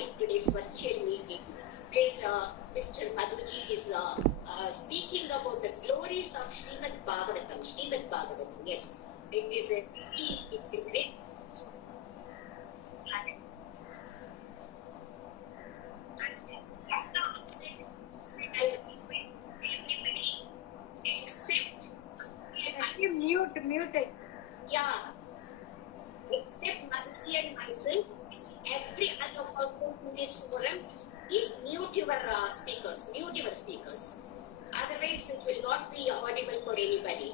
starting today's virtual meeting where Mr. Madhuji is speaking about the glories of Srimad Bhagavatam. Srimad Bhagavatam, yes. It's a great. Mute it. Yeah. Except Madhuji and myself, every other person in this forum is mute your speakers. Mute your speakers. Otherwise, it will not be audible for anybody.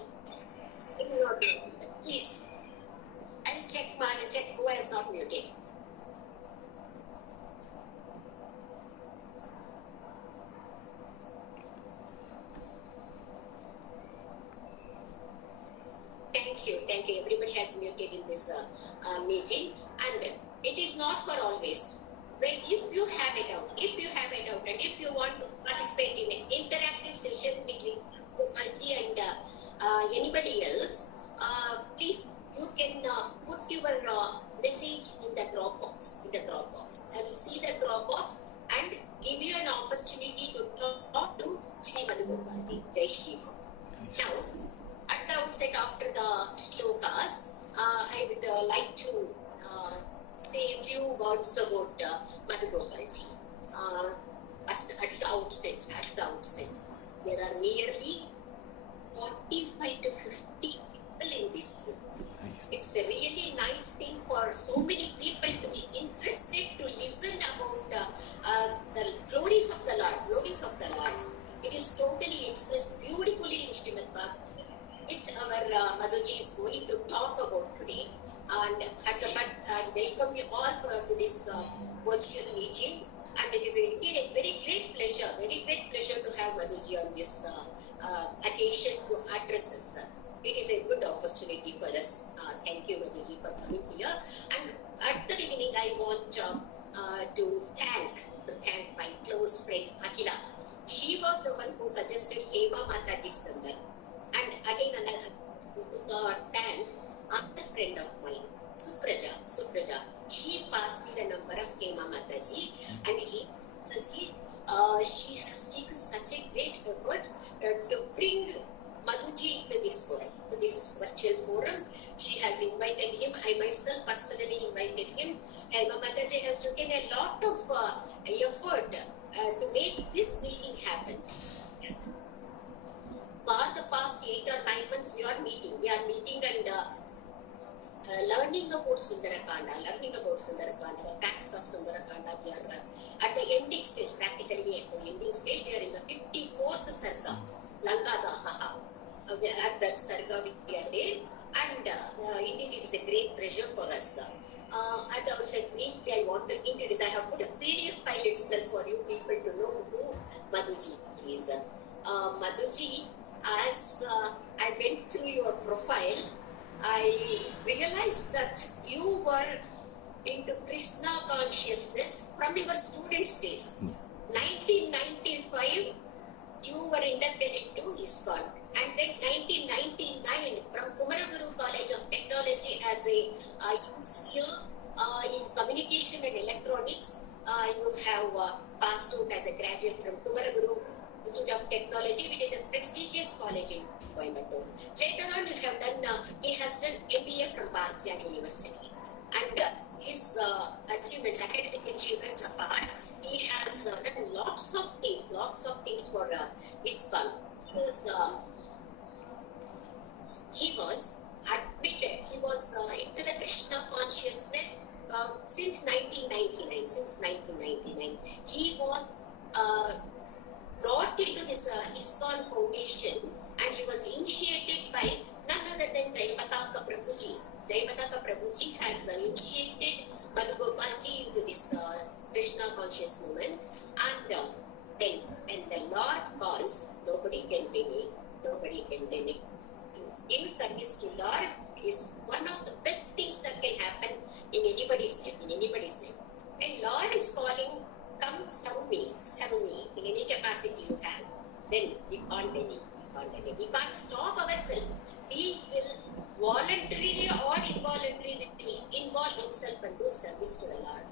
It will not be audible. Please. I'll check who has not muted. Thank you. Everybody has muted in this meeting, and it is not for always. When if you have a doubt, and if you want to participate in an interactive session between Gopalji and anybody else, please you can put your message in the Dropbox. I will see the Dropbox and give you an opportunity to talk to Shri Madhugopalji. Jai Shri. Now, at the outset, after the shlokas, I would like to say a few words about Madhugopalji. At the outset, there are nearly 45 to 50 people in this group. It's a really nice thing for so many people to be interested to listen about the glories of the Lord. It is totally expressed beautifully in Srimad Bhagavatam, which our Madhuji is going to talk about today. And welcome you all to this virtual meeting. And it is indeed a very great pleasure to have Madhuji on this occasion to address us. It is a good opportunity for us. Thank you, Madhuji, for coming here. And at the beginning, I want to thank my close friend Akhila. She was the one who suggested Hema Mataji's number. And again, another thank another friend of mine, Supraja. She passed me the number of Hema Mataji, and she has taken such a great effort to bring Madhuji to this forum, to this virtual forum. She has invited him. I myself personally invited him. Hema Mataji has taken a lot of effort to make this meeting happen. For the past 8 or 9 months, we are meeting and learning about Sundarakanda, the facts of Sundarakanda. We are at the ending stage, practically we are at the ending stage. We are in the 54th Sarga, Lankadaha. At that Sarga we are there, and indeed it is a great pleasure for us. At the outset, briefly, I want to introduce. I have put a PDF file itself for you people to know who Madhuji is. Madhuji, as I went through your profile, I realized that you were into Krishna consciousness from your students' days. 1995, you were inducted into ISKCON. And then 1999, from Kumaraguru College of Technology as a year in communication and electronics, you have passed out as a graduate from Kumaraguru Institute of Technology, which is a prestigious college in Coimbatore. Later on, he has done MBA from Bharatiya University. And his academic achievements apart, he has done lots of things for ISKCON. He was admitted, he was into the Krishna consciousness since 1999. He was brought into this ISKCON Foundation, and he was initiated by none other than Jayapataka Prabhuji. Jayapataka Prabhuji has initiated Madhugopalji into this Krishna conscious movement, and then when the Lord calls, nobody can deny. Giving service to Lord is one of the best things that can happen in anybody's life. When Lord is calling, come serve me in any capacity you have, then we can't deny. We can't stop ourselves. We will voluntarily or involuntarily involve himself and do service to the Lord.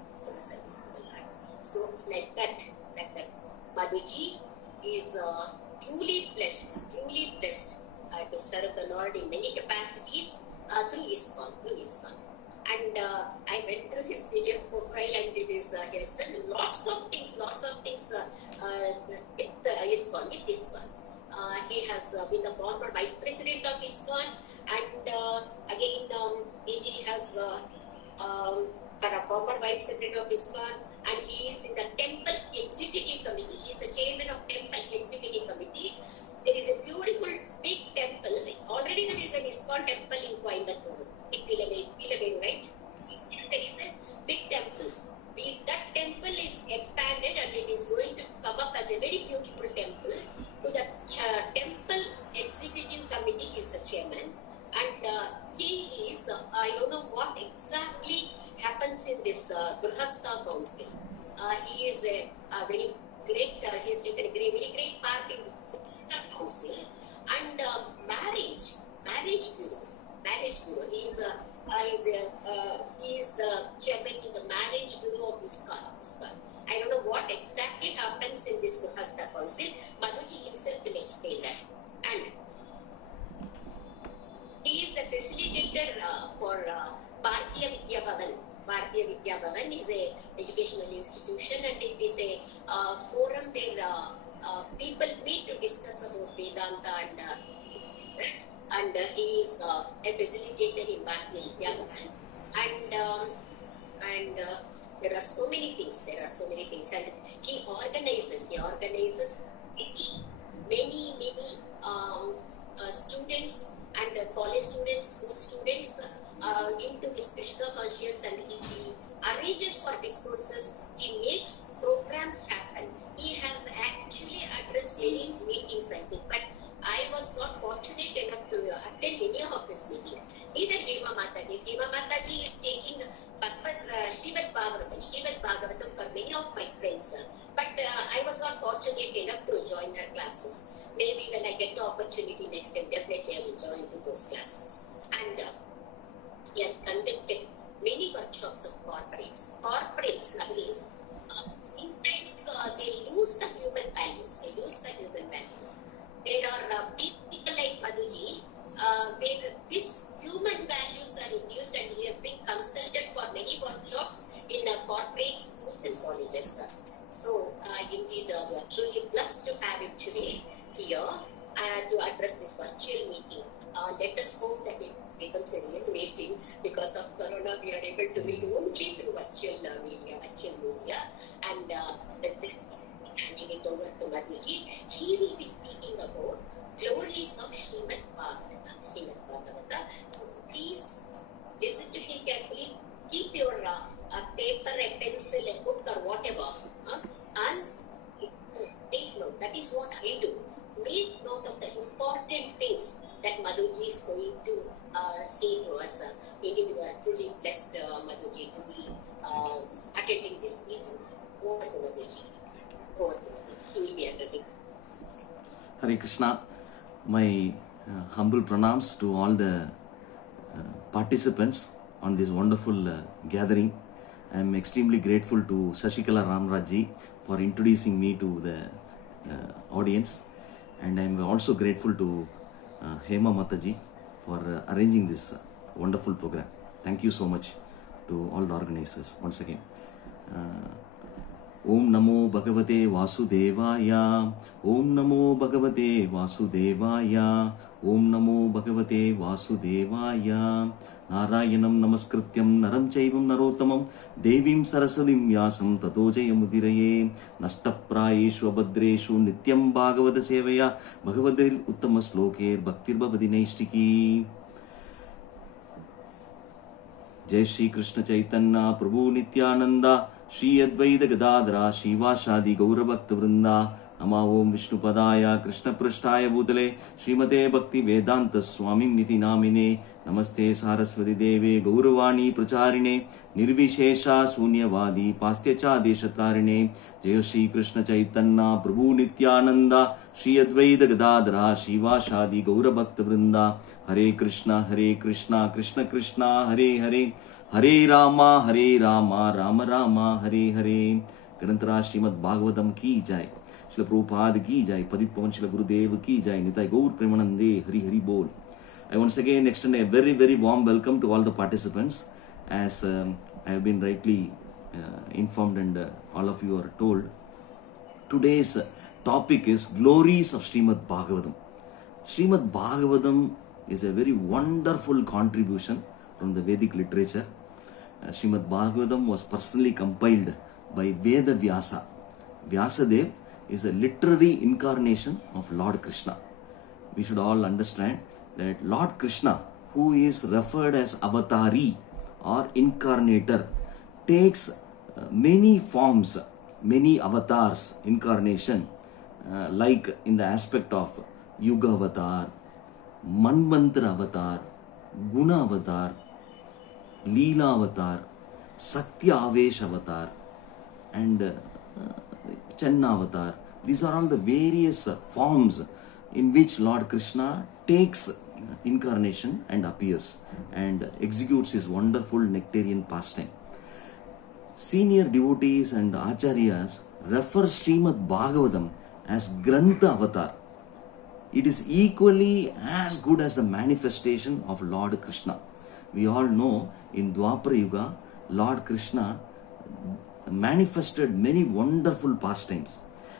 have to serve the Lord in many capacities through ISKCON. And I went through his PDF profile, and it is he has done lots of things with ISKCON. He has been the former vice president of ISKCON, and again he has a former vice president of ISKCON, and he is in the Temple Executive Committee. He is the chairman of Temple Executive Committee. There is a beautiful big temple. Already there is an ISKCON temple in Coimbatore, in Pillavelu, right? There is a big temple. That temple is expanded, and it is going to come up as a very beautiful temple. To the Temple Executive Committee, he is the chairman, and he is, I don't know what exactly happens in this Grihastha Council. He is a very great, he has taken a very great part in the Grihastha Council, and marriage bureau. He is the chairman in the marriage bureau of ISKCON. I don't know what exactly happens in this Grihastha Council. Madhuji himself will explain that. And he is a facilitator for Bharatiya Vidya Bhavan. Bharatiya Vidya Bhavan is an educational institution, and it is a forum where people meet to discuss about Vedanta and he is a facilitator in Bharatiya Vidya Bhavan. And there are so many things, and he organizes many students and college students, school students into this Krishna conscious, and he arranges for discourses, he makes programs happen. He has actually addressed many meetings, I think, but I was not fortunate enough to attend any of his meetings. Neither Hema Mataji is taking Srimad Bhagavatam for many of my friends, but I was not fortunate enough to join her classes. Maybe when I get the opportunity next time, definitely I will join to those classes. And he has conducted many workshops of corporates. Corporates nowadays, sometimes they lose the human values. There are people like Madhuji, where these human values are induced, and he has been consulted for many workshops in corporate schools and colleges. So, indeed, we are truly blessed to have him today here to address this virtual meeting. Let us hope that it becomes a real meeting. Because of Corona, we are able to meet only through virtual media. And with this, handing it over to Madhuji, he will be speaking about glories of Srimad Bhagavata. So please listen to him carefully. Keep your paper, a pencil, a book, or whatever, and take note. That is what I do. Make note of the important things that Madhuji is going to say to us. Indeed, we are truly blessed, Madhuji, to be attending this meeting. Over to Madhuji. He will be addressing. Hare Krishna. My humble pranams to all the participants on this wonderful gathering. I am extremely grateful to Shashikala Ramrajji for introducing me to the audience, and I am also grateful to Hema Mataji for arranging this wonderful program. Thank you so much to all the organizers once again. Om Namo Bhagavate Vasudevaya. Om Namo Bhagavate Vasudevaya. Om Namo Bhagavate Vasudevaya. Narayanam Namaskrityam Naram Chaivam Narottamam Devim Sarasadim Vyasam Tato Jayamudiraye Nashtaprayeshu Abhadreshu Nityam Bhagavata Sevaya Bhagavadil Uttama Sloker Bhaktir Bhavadi Naistiki. Jai Shri Krishna Chaitanya Prabhu Nityananda Shri Advaita Gadadhara Shivashadi Gaura Bhakta Vrinda Nama Om Vishnu Padaya Krishna Prasthaya Bhutale Srimate Bhakti Vedanta Swami Niti Namine Namaste Saraswati Deve Gauravani Pracharine Nirvishesha Sunyavadi Pastyacha Deshatarine Jai Shri Krishna Chaitanya Prabhu Nityananda Shri Advaita Gadadhara Shivashadi Gaura Bhakta Vrinda Hare Krishna Krishna Krishna Hare Hare Hare Rama Rama Rama Hare Hare. Granthara Srimad Bhagavatam ki jai. Srila Prabhupada ki jai, Padit Pavan Srila Gurudev ki jai, Nitai Gaur Premanande, Hari Hari Bol. I once again extend a very, very warm welcome to all the participants. As I have been rightly informed and all of you are told, today's topic is glories of Srimad Bhagavatam. Srimad Bhagavatam is a very wonderful contribution from the Vedic literature. Srimad Bhagavatam was personally compiled by Veda Vyasa. Vyasadev is a literary incarnation of Lord Krishna. We should all understand that Lord Krishna, who is referred as Avatari or Incarnator, takes many forms, many avatars, incarnation, like in the aspect of Yuga Avatar, Manvantara Avatar, Guna Avatar, Leela Avatar, Satya Avesh Avatar, and Channa Avatar. These are all the various forms in which Lord Krishna takes incarnation and appears and executes his wonderful nectarian pastime. Senior devotees and acharyas refer Srimad Bhagavatam as Grantha Avatar. It is equally as good as the manifestation of Lord Krishna. We all know in Dwapara Yuga, Lord Krishna manifested many wonderful pastimes,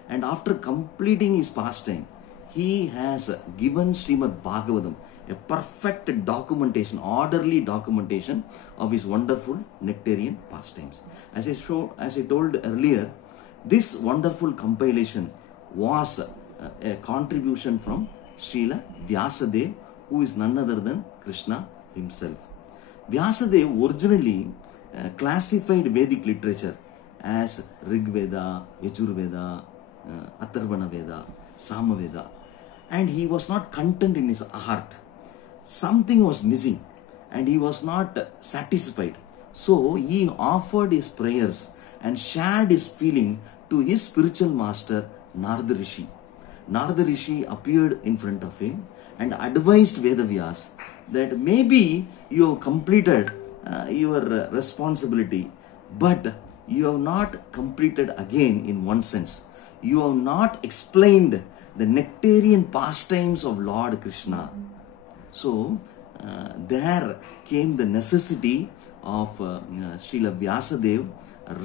and after completing his pastime, he has given Srimad Bhagavatam a perfect documentation, orderly documentation of his wonderful nectarian pastimes. As I told earlier, this wonderful compilation was a contribution from Srila Vyasadev, who is none other than Krishna himself. Vyasadev originally classified Vedic literature as Rig Veda, Yajur Veda, Atharvana Veda, Samaveda, and he was not content in his heart. Something was missing and he was not satisfied. So he offered his prayers and shared his feeling to his spiritual master Narada Rishi. Narada Rishi appeared in front of him and advised Vedavyas that maybe you have completed your responsibility, but you have not completed again in one sense. You have not explained the nectarian pastimes of Lord Krishna. So there came the necessity of Srila Vyasadev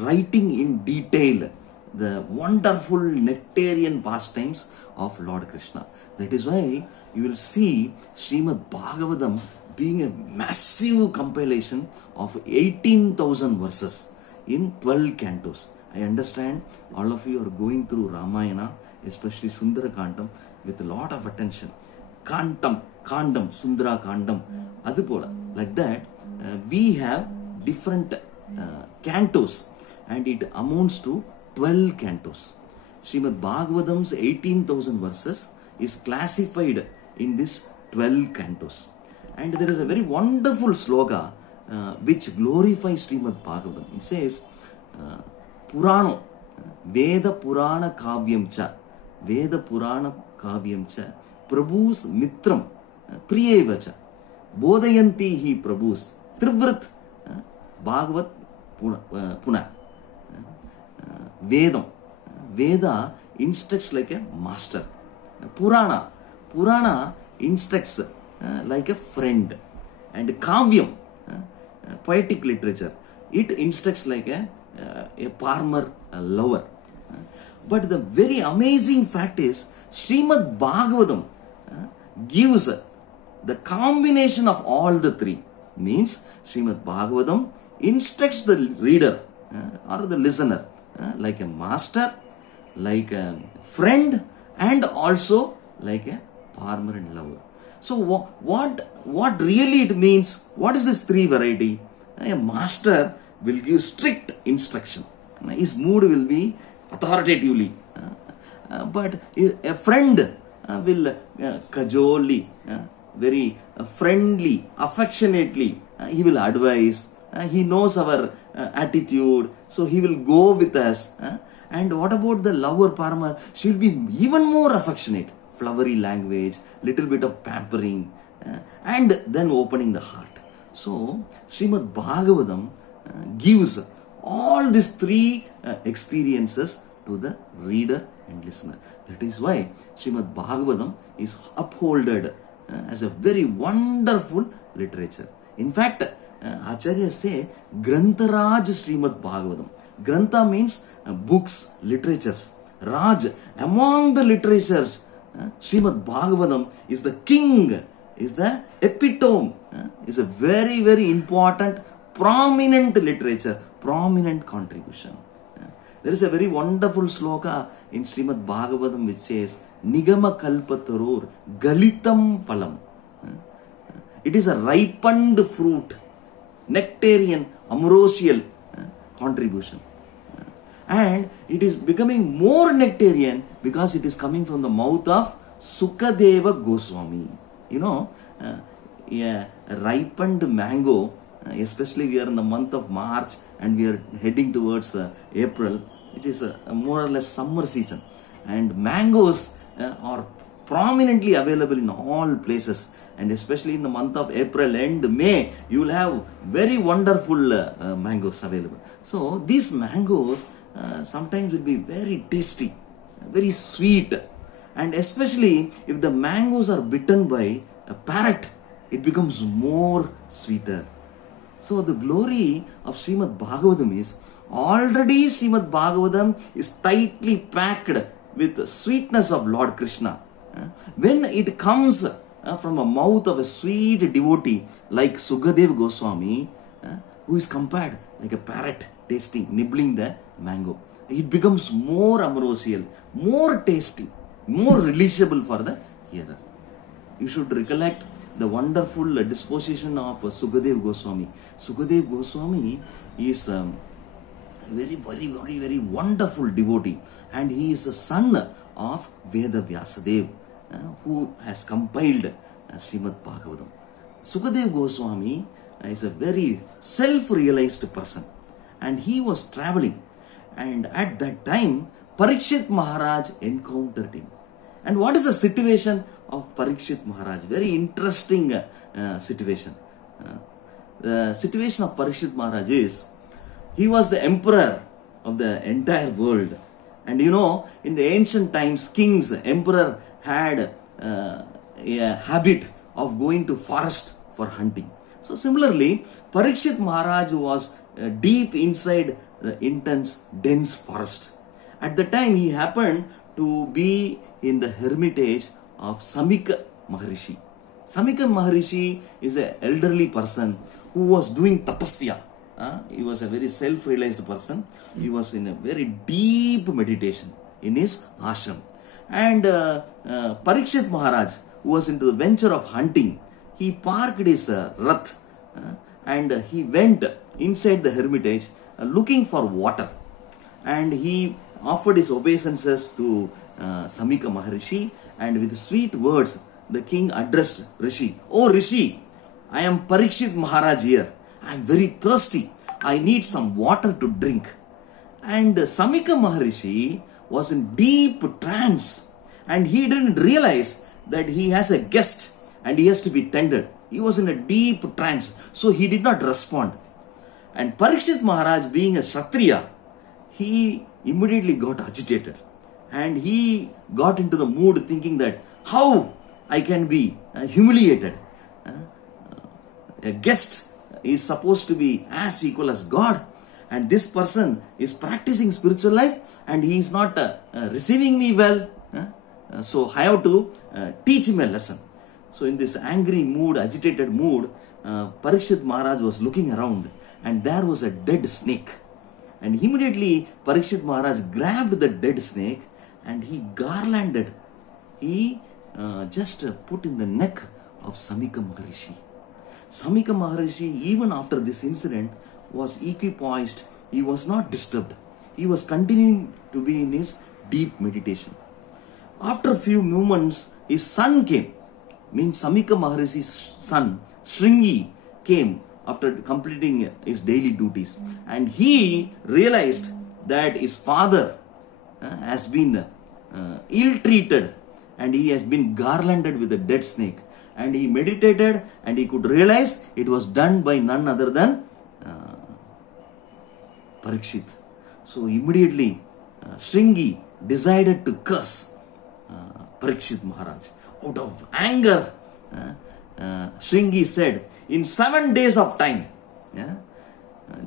writing in detail the wonderful nectarian pastimes of Lord Krishna. That is why you will see Srimad Bhagavatam being a massive compilation of 18,000 verses in 12 cantos. I understand all of you are going through Ramayana, especially Sundara Kandam, with a lot of attention. Kandam, Sundara Kandam, Adipola. Like that, we have different cantos, and it amounts to 12 cantos. Srimad Bhagavatam's 18,000 verses is classified in this 12 cantos. And there is a very wonderful sloka which glorifies Srimad Bhagavatam. It says, Purano, Veda Purana Kavyam Cha, Veda Purana Kavyam Cha, Prabhu's Mitram, Priyevacha, Bodayanti hi Prabhu's, Trivrat, Bhagavat Puna. Vedam. Veda instructs like a master. Purana instructs like a friend. And Kavyam, poetic literature, it instructs like a farmer, a lover. But the very amazing fact is, Srimad Bhagavatam gives the combination of all the three. Means Srimad Bhagavatam instructs the reader or the listener like a master, like a friend, and also like a farmer and lover. So what really it means? What is this three variety? A master will give strict instruction. His mood will be authoritatively. But a friend will cajolly, very friendly, affectionately, he will advise. He knows our attitude, so he will go with us. And what about the lover farmer? She will be even more affectionate, flowery language, little bit of pampering, and then opening the heart. So Srimad Bhagavatam gives all these three experiences to to the reader and listener. That is why Srimad Bhagavatam is upholded as a very wonderful literature. In fact, Acharyas say Grantaraj Srimad Bhagavatam. Grantha means books, literatures. Raj, among the literatures, Srimad Bhagavatam is the king, is the epitome, is a very, very important, prominent literature, prominent contribution. There is a very wonderful sloka in Srimad Bhagavatam which says, Nigama kalpataror galitam phalam. It is a ripened fruit, nectarian, ambrosial contribution. And it is becoming more nectarian because it is coming from the mouth of Sukadeva Goswami. You know, a ripened mango, especially we are in the month of March and we are heading towards April, which is a more or less summer season. And mangoes are prominently available in all places. And especially in the month of April and May, you will have very wonderful mangoes available. So these mangoes sometimes will be very tasty, very sweet. And especially if the mangoes are bitten by a parrot, it becomes more sweeter. So the glory of Srimad Bhagavatam is, already Srimad Bhagavatam is tightly packed with the sweetness of Lord Krishna. When it comes from a mouth of a sweet devotee like Sukadeva Goswami, who is compared like a parrot tasting, nibbling the mango, it becomes more ambrosial, more tasty, more relishable for the hearer. You should recollect the wonderful disposition of Sukadeva Goswami. Sukadeva Goswami is a very wonderful devotee, and he is a son of Veda Vyasadeva, who has compiled Srimad Bhagavatam. Sukadeva Goswami is a very self-realized person, and he was traveling, and at that time Parikshit Maharaj encountered him. And what is the situation of Parikshit Maharaj? Very interesting situation. The situation of Parikshit Maharaj is, he was the emperor of the entire world. And you know, in the ancient times, kings, emperor had a habit of going to forest for hunting. So similarly, Parikshit Maharaj was deep inside the intense, dense forest. At the time, he happened to be in the hermitage of Samika Maharishi. Samika Maharishi is an elderly person who was doing tapasya. He was a very self-realized person. He was in a very deep meditation in his ashram. And Parikshit Maharaj, who was into the venture of hunting, he parked his rath and he went inside the hermitage looking for water. And he offered his obeisances to Samika Maharishi, and with sweet words, the king addressed Rishi. Oh Rishi, I am Parikshit Maharaj here. I am very thirsty. I need some water to drink. And Samika Maharishi was in deep trance, and he didn't realize that he has a guest and he has to be tended. He was in a deep trance, so he did not respond. And Parikshit Maharaj, being a Kshatriya, he immediately got agitated, and he got into the mood thinking that how I can be humiliated. A guest is supposed to be as equal as God, and this person is practicing spiritual life and he is not receiving me well. So I have to teach him a lesson. So in this angry mood, agitated mood, Parikshit Maharaj was looking around, and there was a dead snake. And immediately Parikshit Maharaj grabbed the dead snake and he garlanded. He just put in the neck of Samika Maharishi. Samika Maharishi, even after this incident, was equipoised. He was not disturbed. He was continuing to be in his deep meditation. After a few moments, his son came. Means Samika Maharishi's son, Shringi, came after completing his daily duties. And he realized that his father has been ill-treated, and he has been garlanded with a dead snake. And he meditated, and he could realize it was done by none other than Parikshit. So immediately Shringi decided to curse Parikshit Maharaj. Out of anger, Shringi said, in 7 days of time,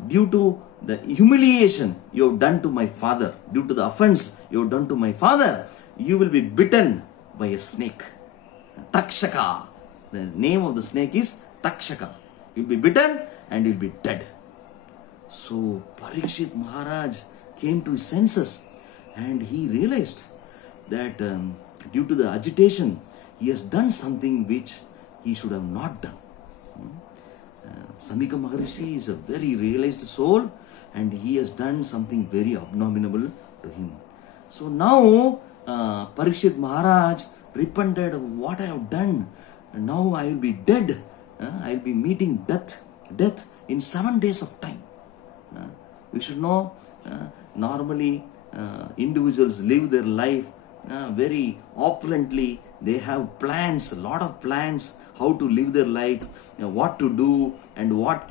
due to the humiliation you have done to my father, due to the offense you have done to my father, you will be bitten by a snake. Takshaka. The name of the snake is Takshaka. You will be bitten and you will be dead. So Parikshit Maharaj came to his senses and he realized that due to the agitation, he has done something which he should have not done. Samika Maharishi is a very realized soul and he has done something very abominable to him. So now Parikshit Maharaj repented of what I have done. Now I will be dead. I will be meeting death in 7 days of time. We should know normally individuals live their life very opulently. They have plans, a lot of plans, how to live their life, what to do, and what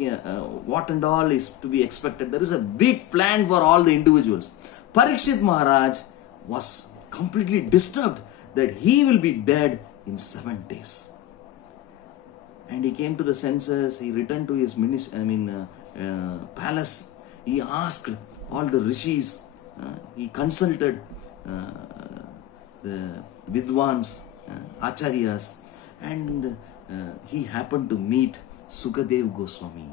and all is to be expected. There is a big plan for all the individuals. Parikshit Maharaj was completely disturbed that he will be dead in 7 days. And he came to the senses. He returned to his palace. He asked all the rishis. He consulted the vidwans, acharyas, and he happened to meet Sukadev Goswami.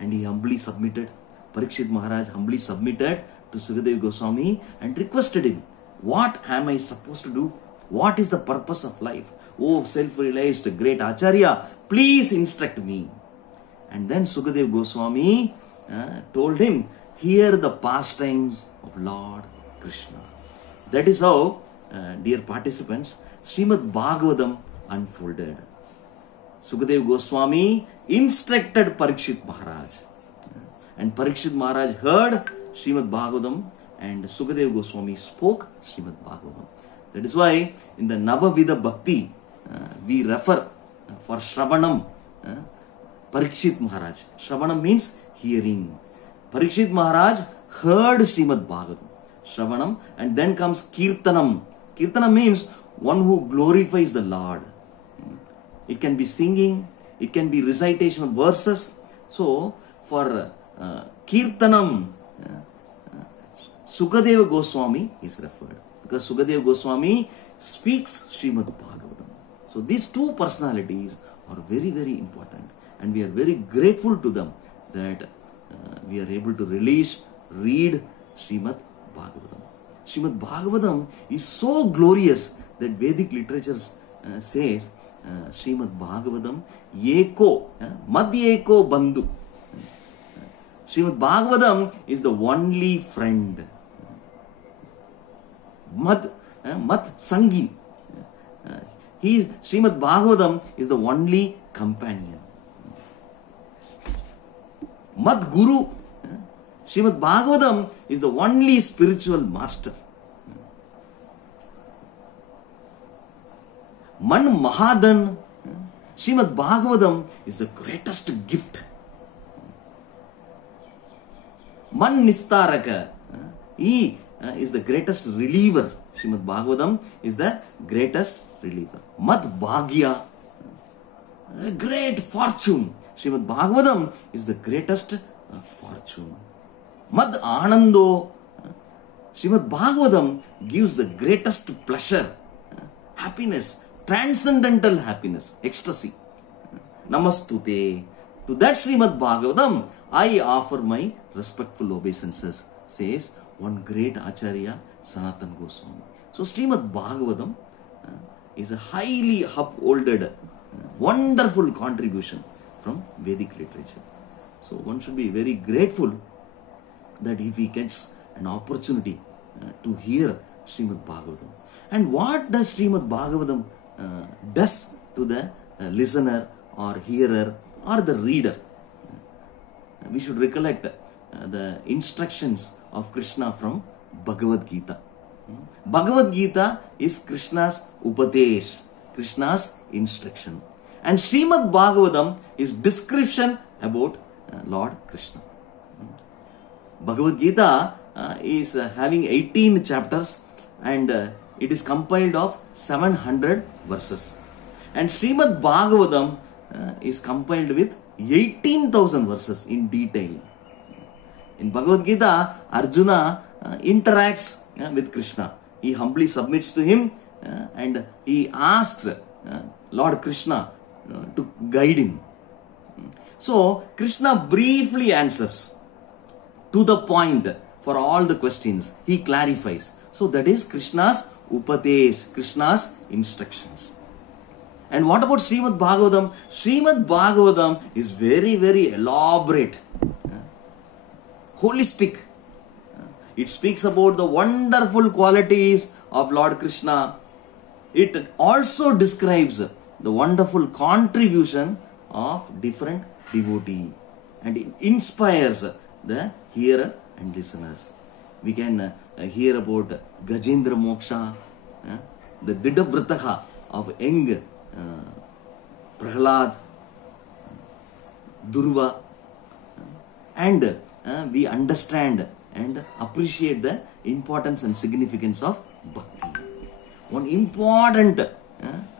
And he humbly submitted. Parikshit Maharaj humbly submitted to Sukadev Goswami and requested him, what am I supposed to do? What is the purpose of life? Oh, self-realized great Acharya, please instruct me. And then Sukadev Goswami told him, hear the pastimes of Lord Krishna. That is how, dear participants, Srimad Bhagavatam unfolded. Sukadev Goswami instructed Parikshit Maharaj. And Parikshit Maharaj heard Srimad Bhagavatam and Sukadev Goswami spoke Srimad Bhagavatam. That is why in the Navavida Bhakti, we refer for Shravanam, Parikshit Maharaj. Shravanam means hearing. Parikshit Maharaj heard Srimad Bhagavatam, Shravanam, and then comes Kirtanam. Kirtanam means one who glorifies the Lord. It can be singing, it can be recitation of verses. So, for Kirtanam, Sukadeva Goswami is referred, because Sukadeva Goswami speaks Srimad Bhagavatam. So these two personalities are very, very important, and we are very grateful to them that we are able to read Srimad Bhagavatam. Srimad Bhagavatam is so glorious that Vedic literature says Srimad Bhagavatam Eko, Madhyeko Bandhu. Srimad Bhagavatam is the only friend. Mat Sangin. Srimad Bhagavatam is the only companion. Mad Guru. Srimad Bhagavatam is the only spiritual master. Man Mahadan. Srimad Bhagavatam is the greatest gift. Man Nistaraka. He is the greatest reliever. Srimad Bhagavatam is the greatest reliever. Mad Bhagya. A great fortune. Srimad Bhagavatam is the greatest fortune. Mad Anando. Srimad Bhagavatam gives the greatest pleasure, happiness, transcendental happiness, ecstasy. Namastute. To that Srimad Bhagavatam, I offer my respectful obeisances, says one great Acharya, Sanatan Goswami. So Srimad Bhagavatam is a highly upholded, wonderful contribution from Vedic literature. So one should be very grateful that if he gets an opportunity to hear Srimad Bhagavatam. And what does Srimad Bhagavatam does to the listener or hearer or the reader? We should recollect the instructions of Krishna from Bhagavad Gita. Bhagavad Gita is Krishna's Upadesh, Krishna's instruction. And Srimad Bhagavatam is description about Lord Krishna. Bhagavad Gita is having 18 chapters, and it is compiled of 700 verses. And Srimad Bhagavatam is compiled with 18,000 verses in detail. In Bhagavad Gita, Arjuna interacts with Krishna. He humbly submits to him and he asks Lord Krishna to guide him. So Krishna briefly answers to the point for all the questions. He clarifies. So that is Krishna's upadesh, Krishna's instructions. And what about Srimad Bhagavatam? Srimad Bhagavatam is very, very elaborate, holistic. It speaks about the wonderful qualities of Lord Krishna. It also describes the wonderful contribution of different devotees, and it inspires the hearer and listeners. We can hear about Gajendra Moksha, the Didavrataha of young Prahlad, Durva, and we understand and appreciate the importance and significance of bhakti. One important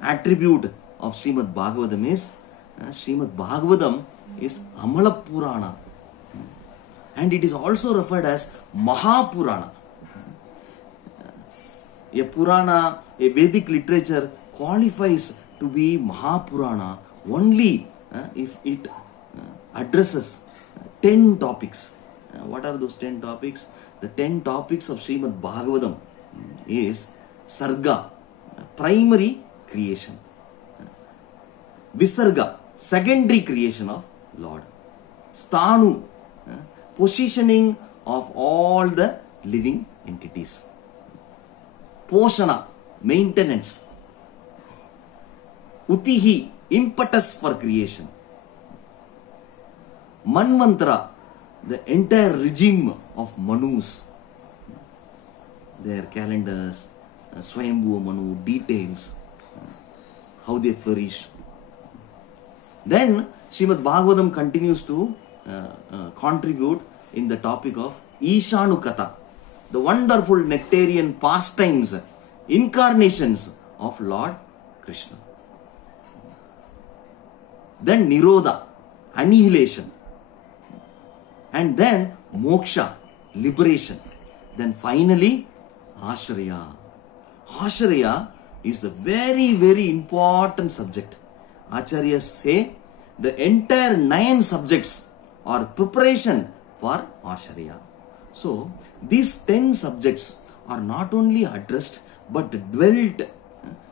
attribute of Srimad Bhagavatam is Srimad Bhagavatam is Amala Purana, and it is also referred as Mahapurana. A Purana, a Vedic literature qualifies to be Mahapurana only if it addresses 10 topics. What are those 10 topics? The 10 topics of Srimad Bhagavatam is Sarga, primary creation; Visarga, secondary creation of Lord; Sthanu, positioning of all the living entities; Poshana, maintenance; Utihi, impetus for creation; Manvantara, the entire regime of Manus, their calendars, Swayambhuva Manu, details, how they flourish. Then Srimad Bhagavatam continues to contribute in the topic of Ishanukata, the wonderful nectarian pastimes, incarnations of Lord Krishna. Then Nirodha, annihilation. And then Moksha, liberation. Then finally Ashraya. Ashraya is a very, very important subject. Acharyas say the entire 9 subjects are preparation for Ashraya. So these 10 subjects are not only addressed but dwelt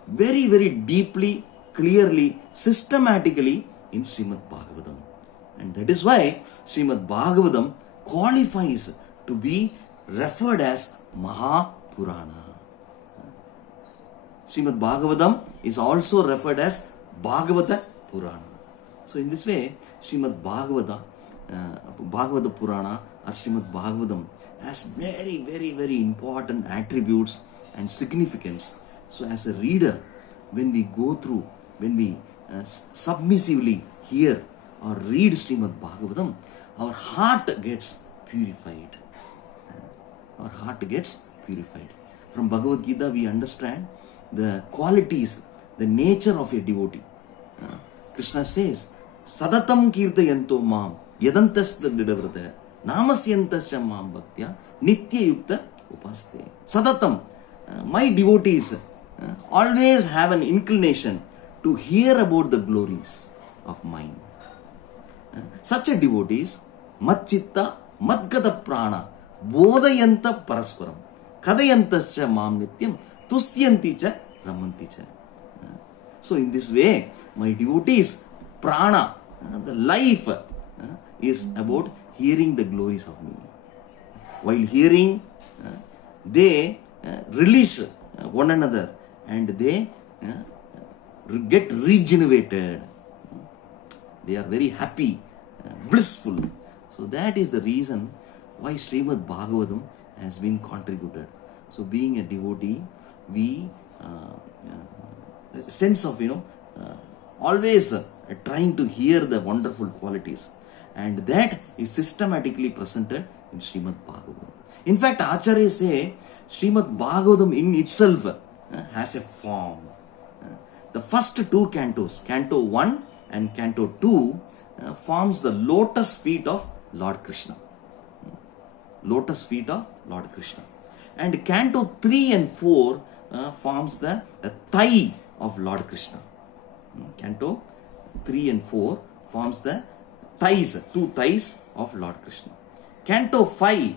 very, very deeply, clearly, systematically in Srimad Bhagavatam. And that is why Srimad Bhagavatam qualifies to be referred as Mahapurana. Srimad Bhagavatam is also referred as Bhagavata Purana. So in this way, Srimad Bhagavata Purana or Srimad Bhagavatam has very, very, very important attributes and significance. So as a reader, when we go through, when we submissively hear or read Srimad Bhagavatam, our heart gets purified. Our heart gets purified. From Bhagavad Gita, we understand the qualities, the nature of a devotee. Krishna says, Sadatam kirtayanto mam yadantasya didavrata namasyantasya mam bhaktya nitya yukta upaste. Sadatam, my devotees always have an inclination to hear about the glories of mine. Such a devotees, Matchitta, Madgata Prana, Bodhayanta Parasparam, Kadayantascha Mam Nityam, Tusyanticha, Ramanticha. So in this way, my devotees, Prana, the life is about hearing the glories of me. While hearing, they release one another and they get regenerated. They are very happy, blissful. So that is the reason why Srimad Bhagavatam has been contributed. So being a devotee, we sense of always trying to hear the wonderful qualities, and that is systematically presented in Srimad Bhagavatam. In fact, Acharya say Srimad Bhagavatam in itself has a form. The first two cantos, Canto 1 and Canto 2, forms the lotus feet of Lord Krishna. Lotus feet of Lord Krishna. And Canto 3 and 4 forms the thigh of Lord Krishna. Canto 3 and 4 forms the thighs, two thighs of Lord Krishna. Canto 5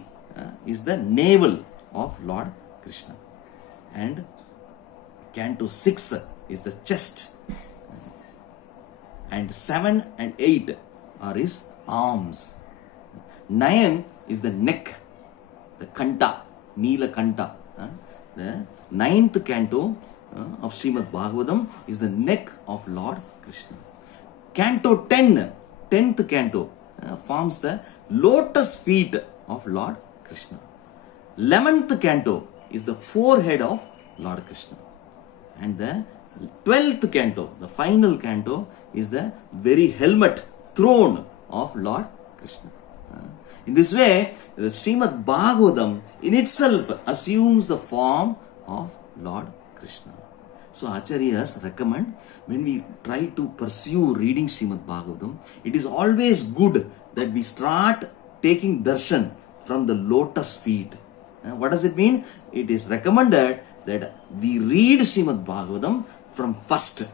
is the navel of Lord Krishna. And Canto 6 is the chest. And 7 and 8 are his arms. 9 is the neck, the kanta, Neela Kanta. The 9th canto of Srimad Bhagavatam is the neck of Lord Krishna. Canto 10, 10th canto, forms the lotus feet of Lord Krishna. 11th canto is the forehead of Lord Krishna. And the 12th canto, the final canto, is the very helmet, throne of Lord Krishna. In this way, the Srimad Bhagavatam in itself assumes the form of Lord Krishna. So Acharyas recommend, when we try to pursue reading Srimad Bhagavatam, it is always good that we start taking darshan from the lotus feet. What does it mean? It is recommended that we read Srimad Bhagavatam from first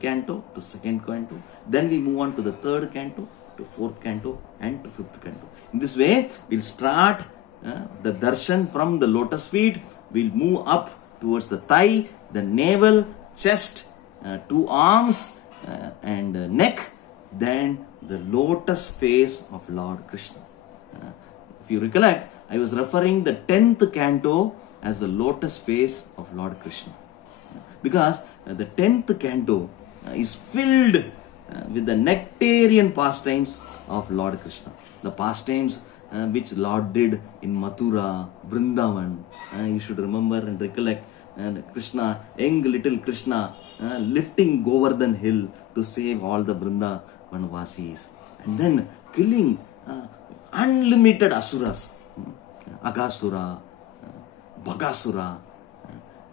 canto to second canto, then we move on to the third canto, to fourth canto and to fifth canto. In this way, we'll start the darshan from the lotus feet, we'll move up towards the thigh, the navel, chest, two arms and neck, then the lotus face of Lord Krishna. If you recollect, I was referring the 10th canto as the lotus face of Lord Krishna. Because the 10th canto is filled with the nectarian pastimes of Lord Krishna. The pastimes which Lord did in Mathura, Vrindavan. You should remember and recollect Krishna, young little Krishna, lifting Govardhan hill to save all the Vrindavan Vasis. And then killing unlimited asuras, Aghasura, Bhagasura,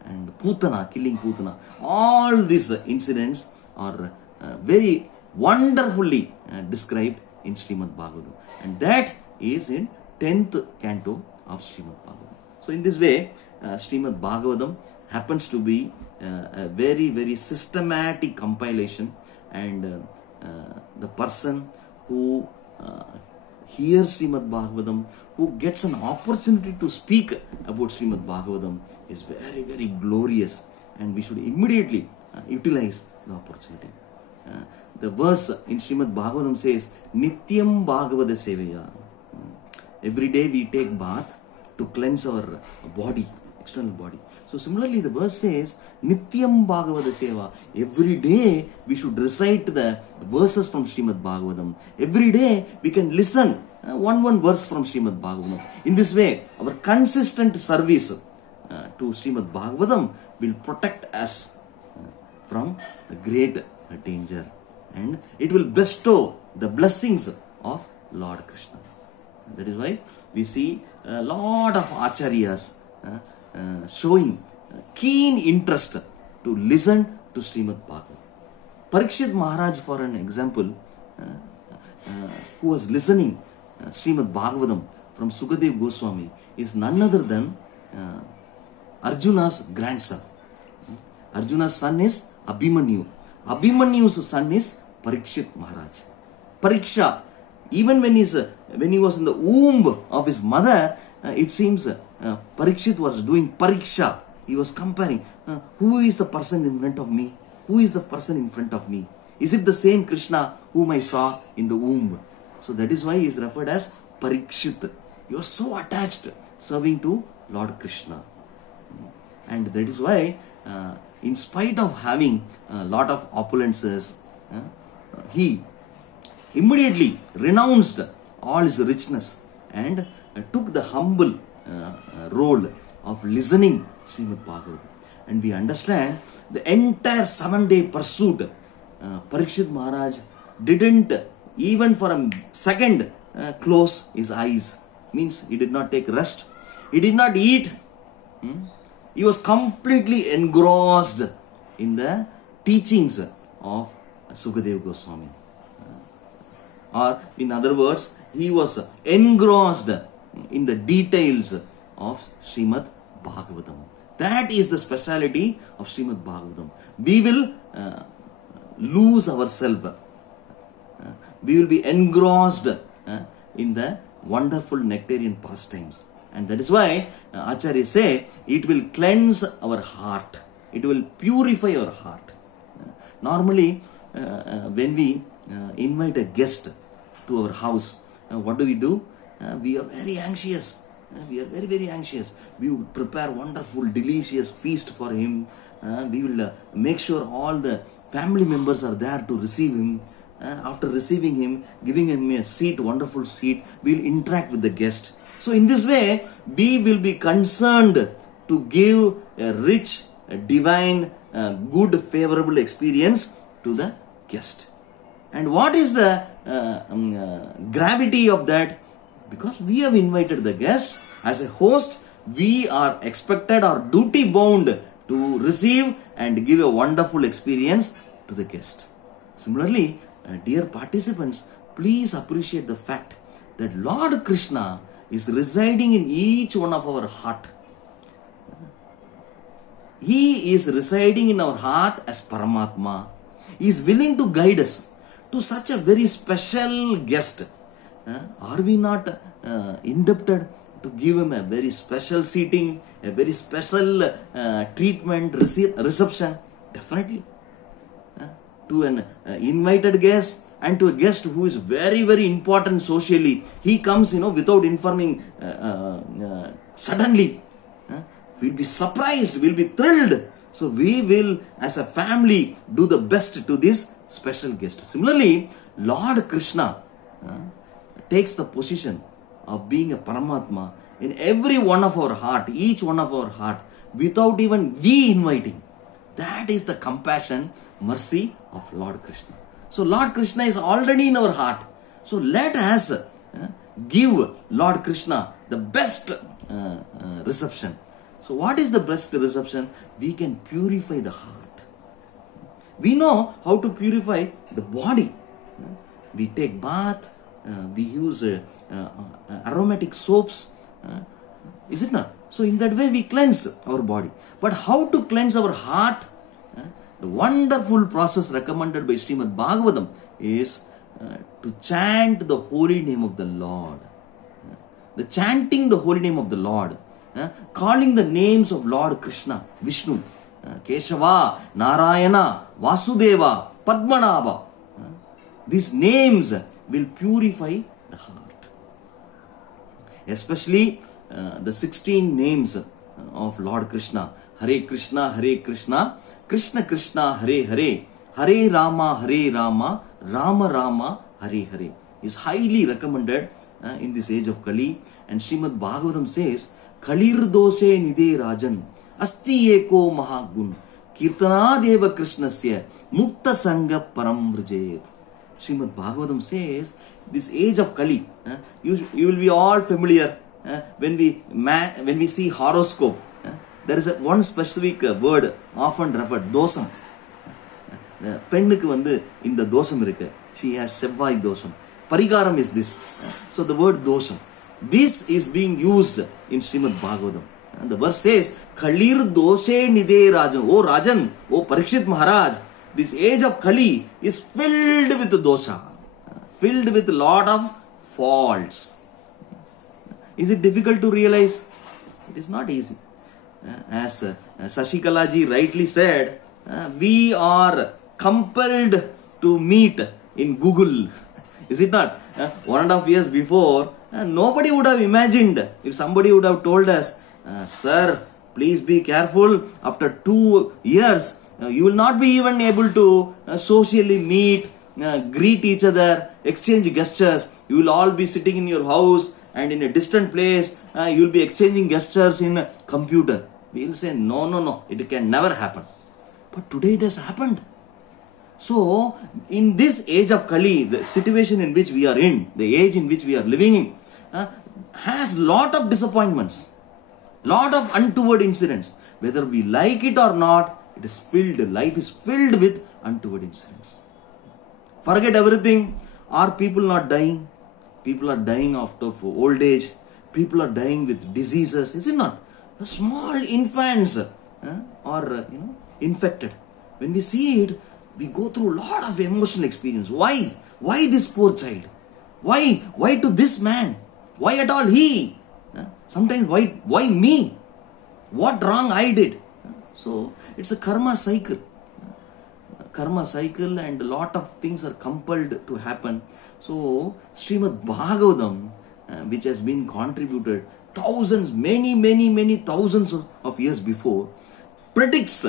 and Putana, killing Putana. All these incidents are very wonderfully described in Srimad Bhagavatam. And that is in 10th canto of Srimad Bhagavatam. So in this way, Srimad Bhagavatam happens to be a very, very systematic compilation, and the person who hears Srimad Bhagavatam, who gets an opportunity to speak about Srimad Bhagavatam, is very, very glorious, and we should immediately utilize the opportunity. The verse in Srimad Bhagavatam says, Nityam Bhagavata Sevaya. Every day we take bath to cleanse our body, external body. So similarly, the verse says, Nityam Bhagavata Seva. Every day we should recite the verses from Srimad Bhagavatam. Every day we can listen one verse from Srimad Bhagavatam. In this way, our consistent service to Srimad Bhagavatam will protect us from a great danger, and it will bestow the blessings of Lord Krishna. That is why we see a lot of acharyas showing keen interest to listen to Srimad Bhagavatam. Parikshit Maharaj, for an example, who was listening Srimad Bhagavatam from Sukadev Goswami, is none other than Arjuna's grandson. Arjuna's son is Abhimanyu. Abhimanyu's son is Parikshit Maharaj. Pariksha, even when he was in the womb of his mother, it seems Parikshit was doing pariksha. He was comparing, who is the person in front of me? Who is the person in front of me? Is it the same Krishna whom I saw in the womb? So that is why he is referred as Parikshit. He was so attached, serving to Lord Krishna. And that is why, in spite of having a lot of opulences, he immediately renounced all his richness and took the humble role of listening Srimad Bhagavatam. And we understand the entire 7-day pursuit, Parikshit Maharaj didn't even for a second close his eyes. Means he did not take rest. He did not eat. He was completely engrossed in the teachings of Sukadeva Goswami. Or in other words, he was engrossed in the details of Srimad Bhagavatam. That is the speciality of Srimad Bhagavatam. We will lose ourselves. We will be engrossed in the wonderful nectarian pastimes. And that is why Acharya say it will cleanse our heart. It will purify our heart. Normally, when we invite a guest to our house, what do? We are very anxious. We are very, very anxious. We would prepare wonderful, delicious feast for him. We will make sure all the family members are there to receive him. After receiving him, giving him a seat, wonderful seat, we will interact with the guest. So in this way, we will be concerned to give a rich, divine, good, favorable experience to the guest. And what is the gravity of that? Because we have invited the guest, as a host, we are expected or duty bound to receive and give a wonderful experience to the guest. Similarly, dear participants, please appreciate the fact that Lord Krishna is residing in each one of our heart. He is residing in our heart as Paramatma. He is willing to guide us to such a very special guest. Are we not indebted to give him a very special seating, a very special treatment, reception? Definitely. To an invited guest and to a guest who is very, very important socially, he comes, without informing suddenly. We'll be surprised, we'll be thrilled. So we will, as a family, do the best to this special guest. Similarly, Lord Krishna takes the position of being a Paramatma in every one of our heart, each one of our heart, without even we inviting. That is the compassion, mercy of Lord Krishna. So Lord Krishna is already in our heart. So let us give Lord Krishna the best reception. So what is the best reception? We can purify the heart. We know how to purify the body. We take bath, we use aromatic soaps. Is it not? So in that way we cleanse our body. But how to cleanse our heart? The wonderful process recommended by Srimad Bhagavatam is to chant the holy name of the Lord. The chanting the holy name of the Lord. Calling the names of Lord Krishna, Vishnu, Keshava, Narayana, Vasudeva, Padmanabha. These names will purify the heart. Especially the 16 names of Lord Krishna. Hare Krishna, Hare Krishna, Krishna Krishna, Hare Hare, Hare Rama, Rama Rama, Hare Hare. Is highly recommended in this age of Kali. And Srimad Bhagavatam says, Kalir dose nide rajan, asti eko mahagun, kirtanadeva krishnasya, mukta sangha param vrjet. Srimad Bhagavatam says, this age of Kali, you will be all familiar when we see horoscope. There is one specific word often referred, dosam. பெண்ணுக்கு வந்து இந்த தோஷம் இருக்கு. She has செவ்வாய் தோஷம். பரிகாரம் is this. So the word dosam. This is being used in Srimad Bhagavatam. And the verse says, Kalir doshe nide rajan. Oh Rajan, oh Parikshit Maharaj, this age of Kali is filled with dosha. Filled with a lot of faults. Is it difficult to realize? It is not easy. As Sashikala ji rightly said, we are compelled to meet in Google. Is it not? 1.5 years before, nobody would have imagined, if somebody would have told us, sir, please be careful, after 2 years, you will not be even able to socially meet, greet each other, exchange gestures. You will all be sitting in your house and in a distant place, you will be exchanging gestures in a computer. We will say, no, it can never happen. But today it has happened. So, in this age of Kali, the situation in which we are in, the age in which we are living in, has lot of disappointments. Lot of untoward incidents. Whether we like it or not, it is filled, life is filled with untoward incidents. Forget everything. Are people not dying? People are dying out of old age. People are dying with diseases. Is it not? The small infants are infected. When we see it, we go through a lot of emotional experience. Why? Why this poor child? Why? Why to this man? Why at all he? Sometimes why me? What wrong I did? So it's a karma cycle. Karma cycle, and a lot of things are compelled to happen. So Srimad Bhagavatam, which has been contributed thousands, many thousands of years before, predicts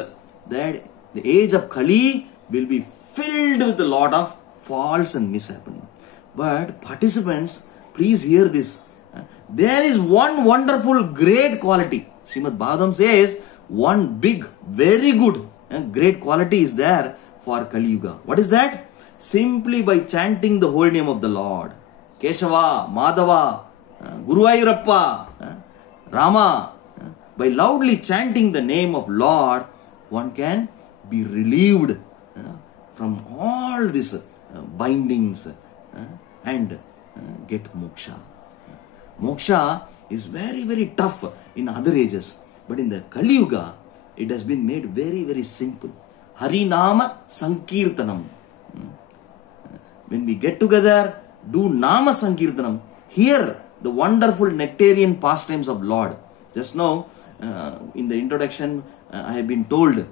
that the age of Kali will be filled with a lot of faults and mishappening. But participants, please hear this. There is one wonderful, great quality. Srimad Bhagavatam says one big, very good, great quality is there for Kali Yuga. What is that? Simply by chanting the holy name of the Lord. Keshava, Madhava, Guru Ayurappa, Rama. By loudly chanting the name of Lord, one can be relieved from all these bindings and get moksha. Moksha is very tough in other ages, but in the Kali Yuga, it has been made very simple. Harinama Sankirtanam. When we get together, do Nama Sankirtanam. Hear the wonderful nectarian pastimes of Lord. Just now, in the introduction, I have been told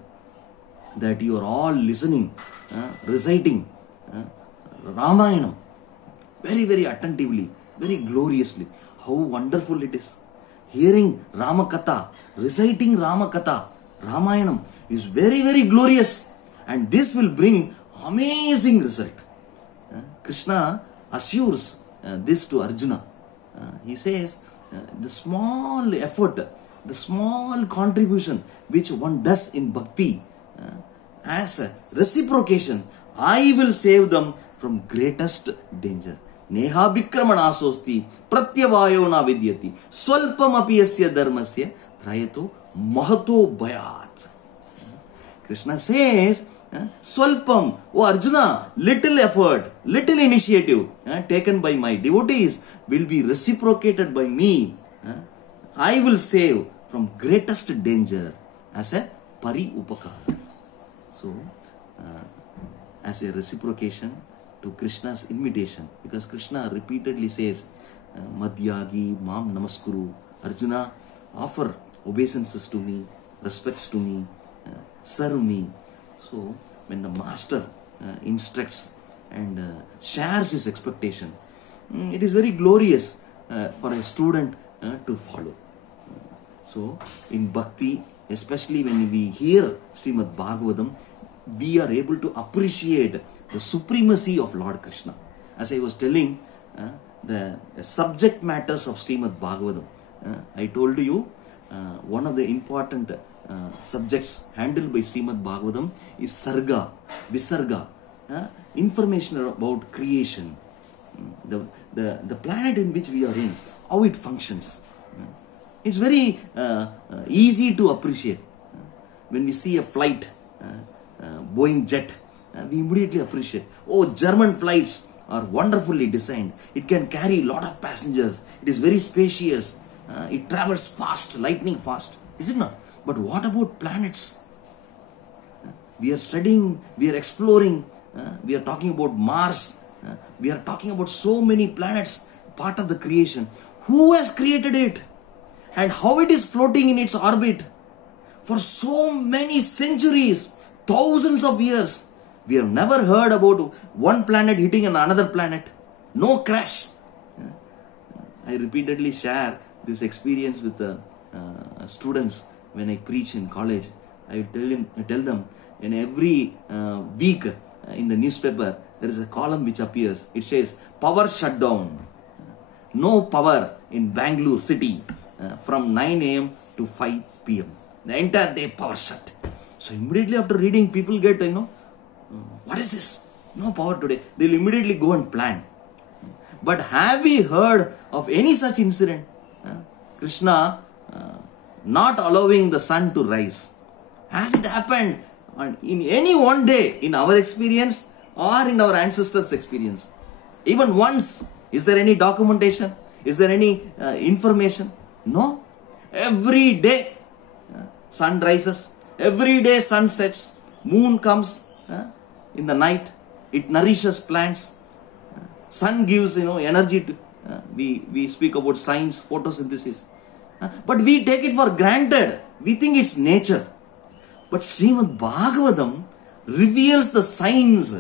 that you are all listening, reciting Ramayana very attentively, very gloriously. How wonderful it is. Hearing Ramakatha, reciting Ramakatha, Ramayanam is very glorious, and this will bring amazing result. Krishna assures this to Arjuna. He says, the small effort, the small contribution which one does in bhakti, as a reciprocation, I will save them from greatest danger. Neha Bikramana Sosti Pratyavayo na vidyati Swalpam apiyasya dharmasya Trayato Mahato Bhayat. Krishna says, Swalpam, oh Arjuna, little effort, little initiative taken by my devotees will be reciprocated by me. I will save from greatest danger as a pari upakara. So, as a reciprocation to Krishna's invitation, because Krishna repeatedly says, Madhyagi, Mam Namaskuru, Arjuna, offer obeisances to me, respects to me, serve me. So, when the master instructs and shares his expectation, it is very glorious for a student to follow. So, in bhakti, especially when we hear Srimad Bhagavatam, we are able to appreciate the supremacy of Lord Krishna. As I was telling, the subject matters of Srimad Bhagavatam, I told you one of the important subjects handled by Srimad Bhagavatam is Sarga, Visarga, information about creation, the planet in which we are in, how it functions. It's very easy to appreciate. When we see a flight, Boeing jet, we immediately appreciate. Oh, German flights are wonderfully designed. It can carry a lot of passengers. It is very spacious. It travels fast, lightning fast. Is it not? But what about planets? We are studying, we are exploring, we are talking about Mars. We are talking about so many planets, part of the creation. Who has created it? And how it is floating in its orbit for so many centuries, thousands of years. We have never heard about one planet hitting another planet. No crash. I repeatedly share this experience with the students when I preach in college. I tell them in every week in the newspaper, there is a column which appears. It says, power shutdown. No power in Bangalore city from 9 a.m. to 5 p.m. The entire day power shut. So immediately after reading, people get, what is this? No power today. They'll immediately go and plan. But have we heard of any such incident? Krishna not allowing the sun to rise. Has it happened in any one day in our experience or in our ancestors' experience? Even once, is there any documentation? Is there any information? No. Every day sun rises, every day sun sets, moon comes in the night, it nourishes plants, sun gives energy to, we speak about science, photosynthesis, but we take it for granted. We think it's nature. But Srimad Bhagavatam reveals the signs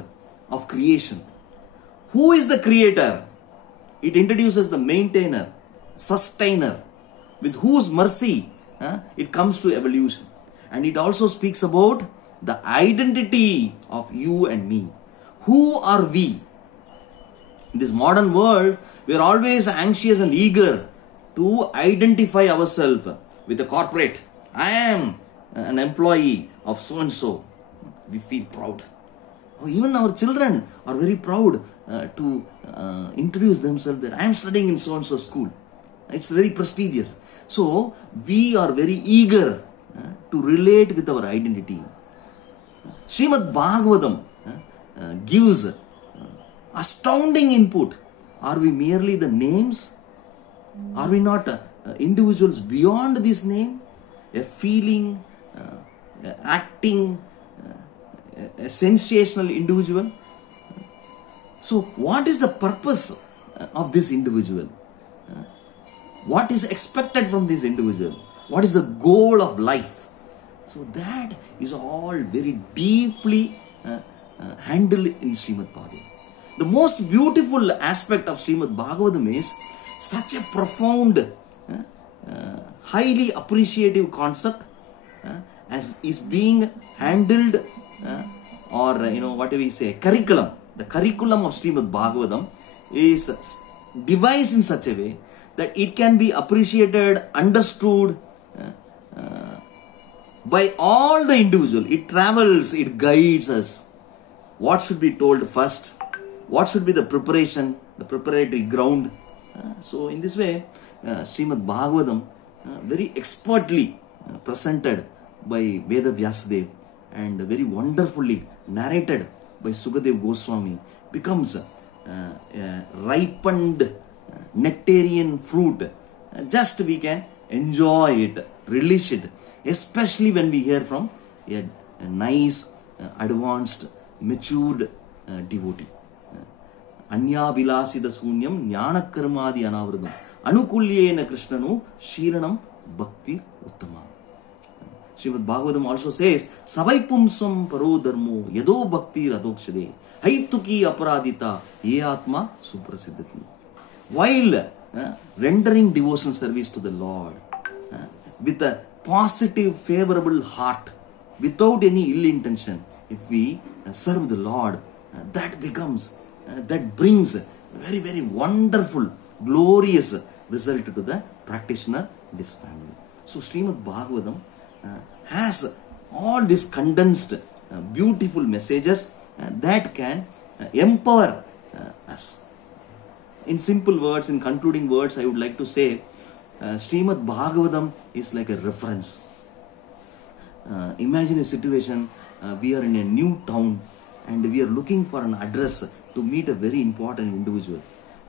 of creation. Who is the creator? It introduces the maintainer, sustainer, with whose mercy it comes to evolution. And it also speaks about the identity of you and me. Who are we? In this modern world, we are always anxious and eager to identify ourselves with a corporate. I am an employee of so and so. We feel proud. Even our children are very proud to introduce themselves that I am studying in so and so school. It's very prestigious. So we are very eager to relate with our identity. Srimad Bhagavatam gives astounding input. Are we merely the names? Are we not individuals beyond this name? A feeling, acting, a sensational individual. So what is the purpose of this individual? What is expected from this individual? What is the goal of life? So that is all very deeply handled in Srimad Bhagavatam. The most beautiful aspect of Srimad Bhagavatam is such a profound, highly appreciative concept as is being handled or what do we say, curriculum. The curriculum of Srimad Bhagavatam is devised in such a way that it can be appreciated, understood by all the individual. It travels, it guides us. What should be told first? What should be the preparation, the preparatory ground? So in this way, Srimad Bhagavatam very expertly presented by Veda Vyasadeva and very wonderfully narrated by Sukadev Goswami becomes a ripened nectarian fruit. Just we can enjoy it, relish it, especially when we hear from a nice, advanced, matured devotee. Anya Vilasida Sunyam Jnana Karmadi Anavradam Anukulyena Krishnanu Shiranam Bhakti Uttama. Srimad Bhagavatam also says, Savaipumsam Paro Dharmo Yado Bhakti Radokshade Haituki Aparadita Ye Atma Suprasiddhati. While rendering devotional service to the Lord with a positive, favorable heart, without any ill intention, if we serve the Lord, that becomes, that brings very, very wonderful, glorious result to the practitioner and his family. So Srimad Bhagavatam has all these condensed, beautiful messages that can empower us. In simple words, in concluding words, I would like to say, Srimad Bhagavatam is like a reference. Imagine a situation, we are in a new town and we are looking for an address to meet a very important individual.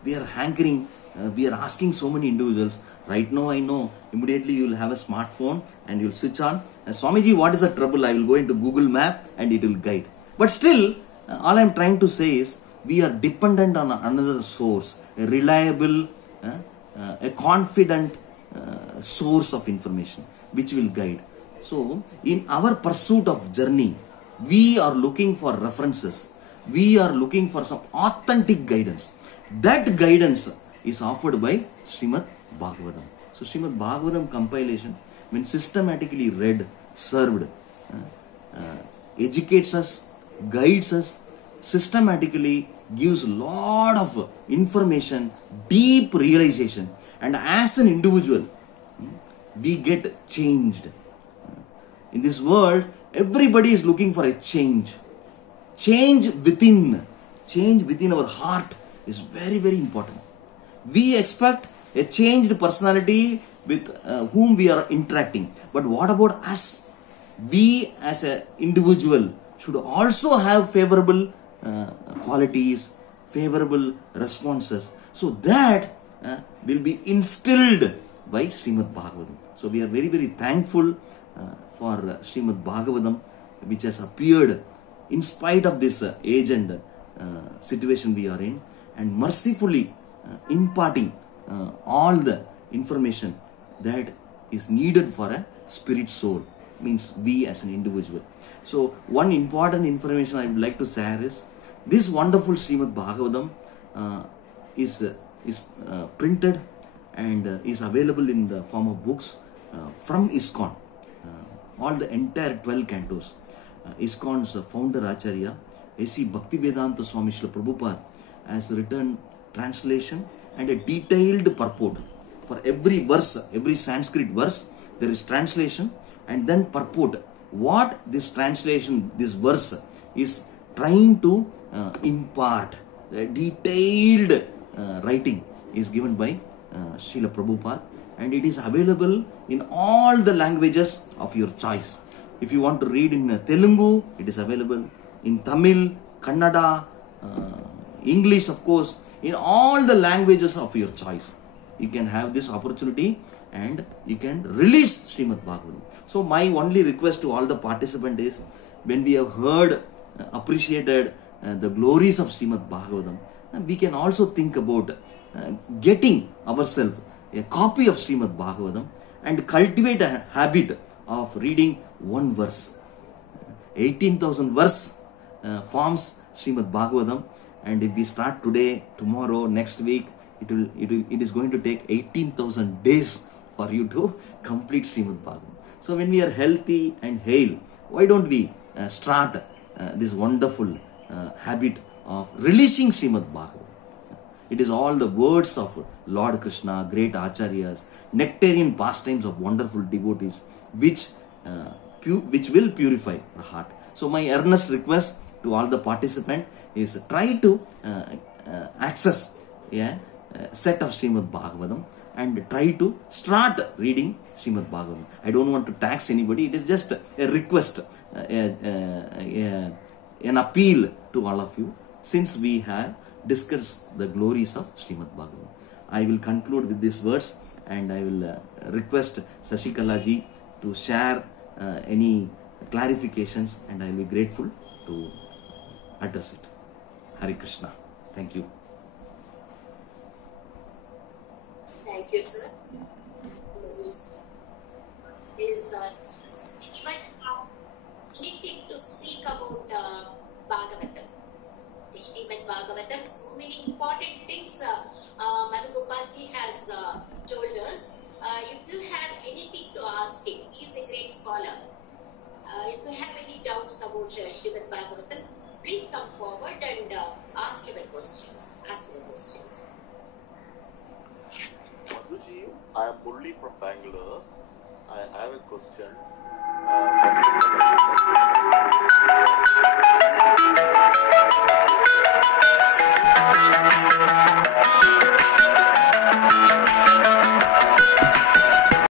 We are hankering, we are asking so many individuals. Right now I know, immediately you will have a smartphone and you will switch on. Swamiji, what is the trouble? I will go into Google Map and it will guide. But still, all I am trying to say is, we are dependent on another source, a reliable, a confident source of information which will guide. So, in our pursuit of journey, we are looking for references. We are looking for some authentic guidance. That guidance is offered by Srimad Bhagavatam. So, Srimad Bhagavatam compilation, when systematically read, served, educates us, guides us, systematically gives a lot of information, deep realization, and as an individual, we get changed. In this world, everybody is looking for a change. Change within our heart is very, very important. We expect a changed personality with whom we are interacting. But what about us? We as an individual should also have favorable qualities, favorable responses, so that will be instilled by Srimad Bhagavatam. So we are very, very thankful for Srimad Bhagavatam, which has appeared in spite of this age and situation we are in, and mercifully imparting all the information that is needed for a spirit soul, means we as an individual. So one important information I would like to share is this wonderful Srimad Bhagavatam is printed and is available in the form of books from ISKCON. All the entire 12 cantos. ISKCON's founder Acharya A.C. Bhaktivedanta Swami Srila Prabhupada has written translation and a detailed purport. For every verse, every Sanskrit verse, there is translation and then purport. What this translation, this verse is trying to impart. A detailed writing is given by Srila Prabhupada, and it is available in all the languages of your choice. If you want to read in Telugu, it is available in Tamil, Kannada, English, of course, in all the languages of your choice. You can have this opportunity and you can release Srimad Bhagavatam. So my only request to all the participants is, when we have heard, appreciated the glories of Srimad Bhagavatam, we can also think about getting ourselves a copy of Srimad Bhagavatam and cultivate a habit of reading one verse. 18,000 verse forms Srimad Bhagavatam, and if we start today, tomorrow, next week, it is going to take 18,000 days for you to complete Srimad Bhagavatam. So when we are healthy and hale, why don't we start this wonderful habit of releasing Srimad Bhagavatam? It is all the words of Lord Krishna, great acharyas, nectarian pastimes of wonderful devotees, which will purify our heart. So my earnest request to all the participants is, try to access a set of Srimad Bhagavatam and try to start reading Srimad Bhagavatam. I don't want to tax anybody. It is just a request, an appeal to all of you, since we have discussed the glories of Srimad Bhagavatam. I will conclude with these words, and I will request Shashikala ji to share any clarifications, and I will be grateful to address it. Hare Krishna. Thank you. Thank you, sir. Is anyone have anything to speak about Bhagavatam? The Srimad Bhagavatam, so many important things Madhugopalji has told us. If you have anything to ask him, he is a great scholar. If you have any doubts about Srimad Bhagavatam, please come forward and ask your questions. Madhuji, I am Murli from Bangalore. I have a question. First of all,